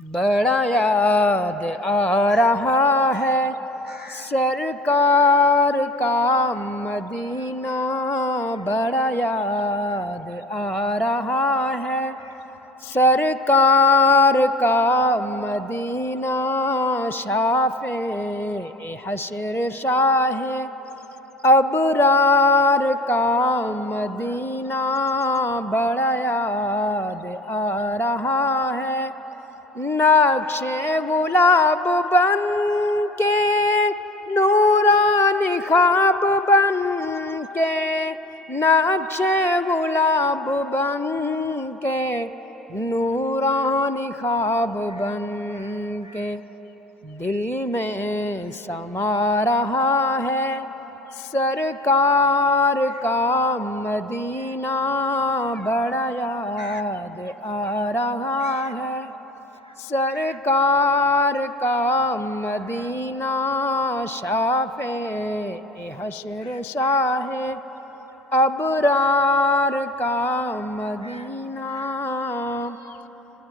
بڑا یاد آ رہا ہے سرکار کا مدینہ، بڑا یاد آ رہا ہے سرکار کا مدینہ، شافع حشر شاہ ابرار کا مدینہ، بڑا یاد آ رہا ہے نقش گلاب بن کے نورانی خواب بن کے، نقش گلاب بن کے نورانی خواب بن کے، دل میں سما رہا ہے سرکار کا مدینہ، بڑا یاد آ رہا ہے سرکار کا مدینہ، شافع حشر شاہ ابرار کا مدینہ،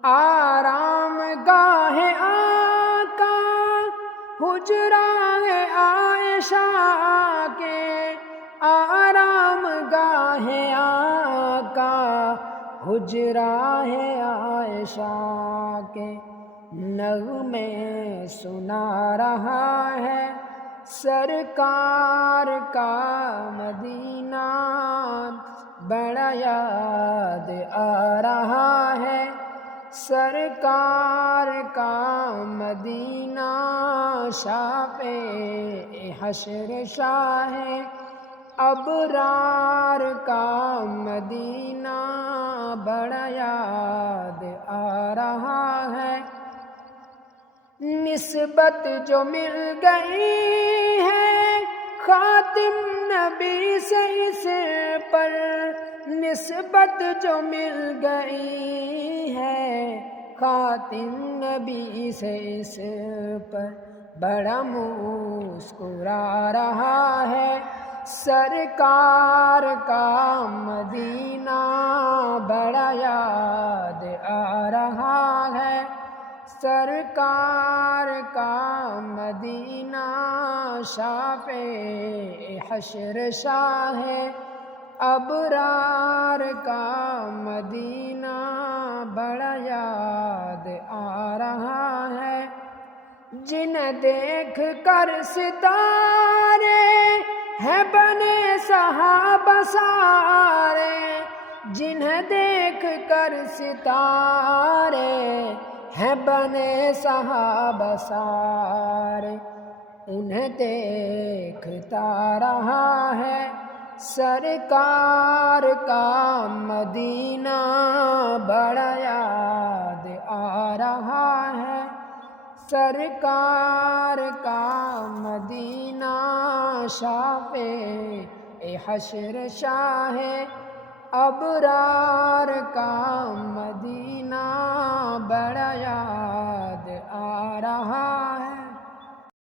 آرام گاہ آقا حجرہ عائشہ کے، آرام گاہ آقا حجرہ عائشہ کے، نغمے سنا رہا ہے سرکار کا مدینہ، بڑا یاد آ رہا ہے سرکار کا مدینہ، شافع حشر شاہ ابرار کا مدینہ، بڑا یاد آ رہا ہے نسبت جو مل گئی ہے خاتم نبی سے اس پر، نسبت جو مل گئی ہے خاتم نبی سے اس پر، بڑا مسکرا رہا ہے سرکار کا مدینہ، بڑا یاد آ رہا ہے سرکار کا مدینہ، شافع حشر شاہ ابرار کا مدینہ، بڑا یاد آ رہا ہے جنہیں دیکھ کر ستارے ہیں بنے صحابہ سارے، جنہیں دیکھ کر ستارے ہیں بنے صحابہ سارے، انہیں دیکھتا رہا ہے سرکار کا مدینہ، بڑا یاد آ رہا ہے سرکار کا مدینہ، شافع حشر شاہ ابرار کا مدینہ، بڑا یاد آ رہا